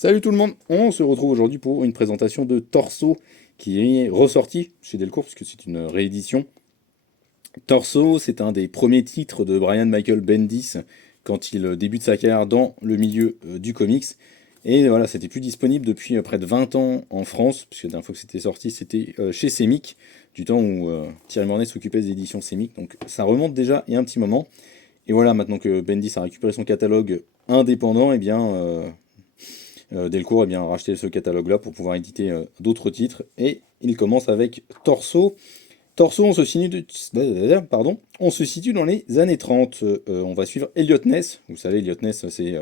Salut tout le monde, on se retrouve aujourd'hui pour une présentation de Torso qui est ressorti chez Delcourt puisque c'est une réédition. Torso, c'est un des premiers titres de Brian Michael Bendis quand il débute sa carrière dans le milieu du comics. Et voilà, c'était plus disponible depuis près de 20 ans en France, puisque la dernière fois que c'était sorti, c'était chez Semic, du temps où Thierry Mornay s'occupait des éditions Semic. Donc ça remonte déjà il y a un petit moment. Et voilà, maintenant que Bendis a récupéré son catalogue indépendant, eh bien, Delcourt a racheté ce catalogue-là pour pouvoir éditer d'autres titres. Et il commence avec Torso. Torso, on se situe dans les années 30. On va suivre Elliot Ness. Vous savez, Elliot Ness, c'est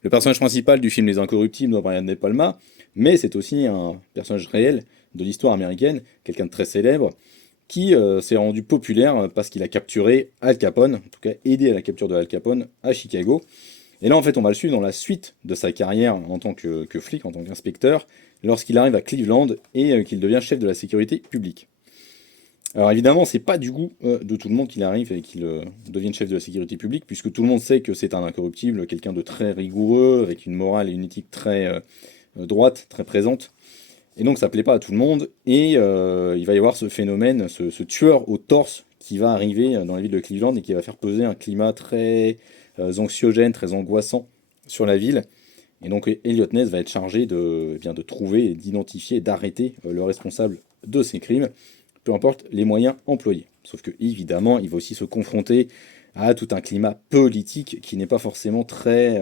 le personnage principal du film Les Incorruptibles de Brian De Palma, mais c'est aussi un personnage réel de l'histoire américaine, quelqu'un de très célèbre, qui s'est rendu populaire parce qu'il a capturé Al Capone, en tout cas aidé à la capture de Al Capone à Chicago. Et là, en fait, on va le suivre dans la suite de sa carrière en tant que flic, en tant qu'inspecteur, lorsqu'il arrive à Cleveland et qu'il devient chef de la sécurité publique. Alors évidemment, c'est pas du goût de tout le monde qu'il arrive et qu'il devienne chef de la sécurité publique, puisque tout le monde sait que c'est un incorruptible, quelqu'un de très rigoureux, avec une morale et une éthique très droite, très présente. Et donc ça plaît pas à tout le monde, et il va y avoir ce phénomène, ce tueur au torse qui va arriver dans la ville de Cleveland et qui va faire peser un climat très anxiogène, très angoissant sur la ville. Et donc Elliot Ness va être chargé de, eh bien, de trouver, d'identifier, d'arrêter le responsable de ces crimes, peu importe les moyens employés. Sauf que évidemment, il va aussi se confronter à tout un climat politique qui n'est pas forcément très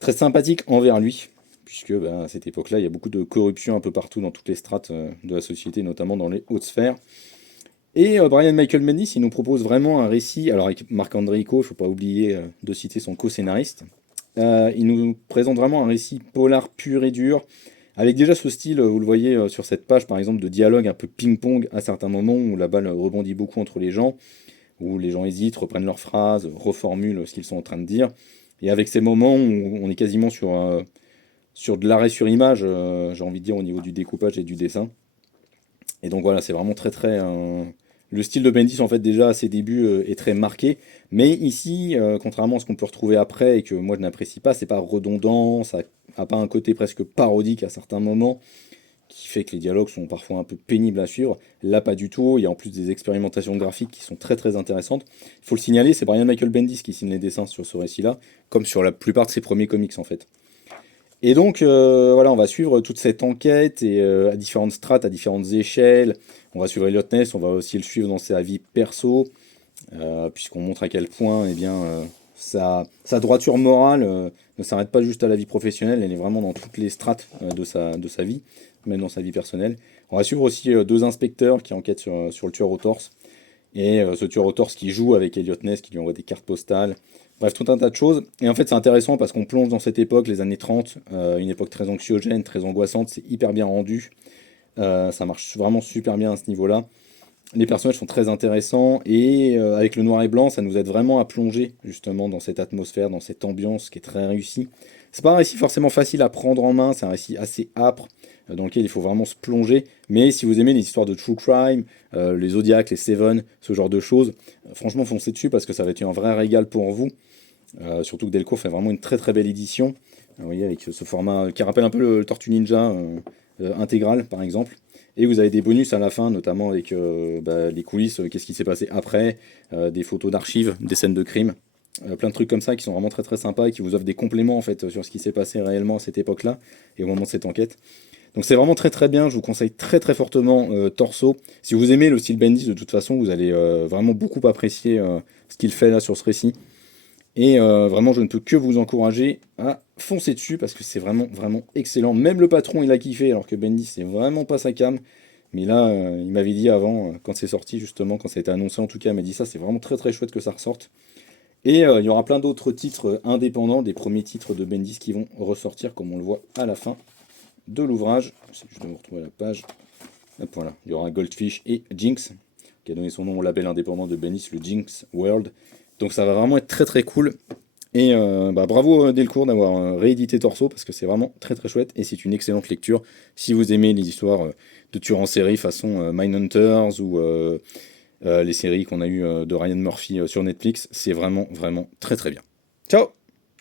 sympathique envers lui, puisque ben, à cette époque-là, il y a beaucoup de corruption un peu partout dans toutes les strates de la société, notamment dans les hautes sphères. Et Brian Michael Bendis, il nous propose vraiment un récit, alors avec Marc Andreiko, il ne faut pas oublier de citer son co-scénariste. Il nous présente vraiment un récit polar pur et dur, avec déjà ce style, vous le voyez sur cette page par exemple, de dialogue un peu ping-pong à certains moments, où la balle rebondit beaucoup entre les gens, où les gens hésitent, reprennent leurs phrases, reformulent ce qu'ils sont en train de dire. Et avec ces moments où on est quasiment sur de l'arrêt sur image, j'ai envie de dire, au niveau du découpage et du dessin. Et donc voilà, c'est vraiment le style de Bendis, en fait, déjà à ses débuts, est très marqué. Mais ici, contrairement à ce qu'on peut retrouver après et que moi je n'apprécie pas, c'est pas redondant, ça a pas un côté presque parodique à certains moments, qui fait que les dialogues sont parfois un peu pénibles à suivre. Là, pas du tout. Il y a en plus des expérimentations graphiques qui sont très très intéressantes. Il faut le signaler, c'est Brian Michael Bendis qui signe les dessins sur ce récit-là, comme sur la plupart de ses premiers comics en fait. Et donc, voilà, on va suivre toute cette enquête et à différentes strates, à différentes échelles. On va suivre Elliot Ness, on va aussi le suivre dans sa vie perso, puisqu'on montre à quel point, eh bien, sa droiture morale ne s'arrête pas juste à la vie professionnelle, elle est vraiment dans toutes les strates de sa vie, même dans sa vie personnelle. On va suivre aussi deux inspecteurs qui enquêtent sur le tueur au torse, et ce tueur au torse qui joue avec Elliot Ness, qui lui envoie des cartes postales. Bref, tout un tas de choses. Et en fait, c'est intéressant parce qu'on plonge dans cette époque, les années 30, une époque très anxiogène, très angoissante. C'est hyper bien rendu. Ça marche vraiment super bien à ce niveau-là. Les personnages sont très intéressants et avec le noir et blanc, ça nous aide vraiment à plonger justement dans cette atmosphère, dans cette ambiance qui est très réussie. C'est pas un récit forcément facile à prendre en main, c'est un récit assez âpre dans lequel il faut vraiment se plonger. Mais si vous aimez les histoires de true crime, les Zodiac, les Seven, ce genre de choses, franchement foncez dessus parce que ça va être un vrai régal pour vous. Surtout que Delcourt fait vraiment une très très belle édition. Vous voyez, avec ce format qui rappelle un peu le Tortue Ninja intégral par exemple. Et vous avez des bonus à la fin, notamment avec les coulisses, qu'est-ce qui s'est passé après, des photos d'archives, des scènes de crime, plein de trucs comme ça qui sont vraiment très très sympas et qui vous offrent des compléments en fait sur ce qui s'est passé réellement à cette époque-là et au moment de cette enquête. Donc c'est vraiment très très bien, je vous conseille très très fortement Torso. Si vous aimez le style Bendis, de toute façon, vous allez vraiment beaucoup apprécier ce qu'il fait là sur ce récit. Et vraiment, je ne peux que vous encourager à foncer dessus parce que c'est vraiment, vraiment excellent. Même le patron, il a kiffé, alors que Bendy, c'est vraiment pas sa came. Mais là, il m'avait dit avant, quand c'est sorti, justement, quand ça a été annoncé, en tout cas, il m'a dit ça, c'est vraiment très, très chouette que ça ressorte. Et il y aura plein d'autres titres indépendants, des premiers titres de Bendis qui vont ressortir, comme on le voit à la fin de l'ouvrage. Je dois me retrouver la page. Hop, voilà. Il y aura Goldfish et Jinx, qui a donné son nom au label indépendant de Bendis, le Jinx World. Donc ça va vraiment être très très cool. Et bravo Delcourt d'avoir réédité Torso parce que c'est vraiment très très chouette et c'est une excellente lecture si vous aimez les histoires de tueurs en série façon Mindhunters ou les séries qu'on a eues de Ryan Murphy sur Netflix. C'est vraiment vraiment très très bien. Ciao!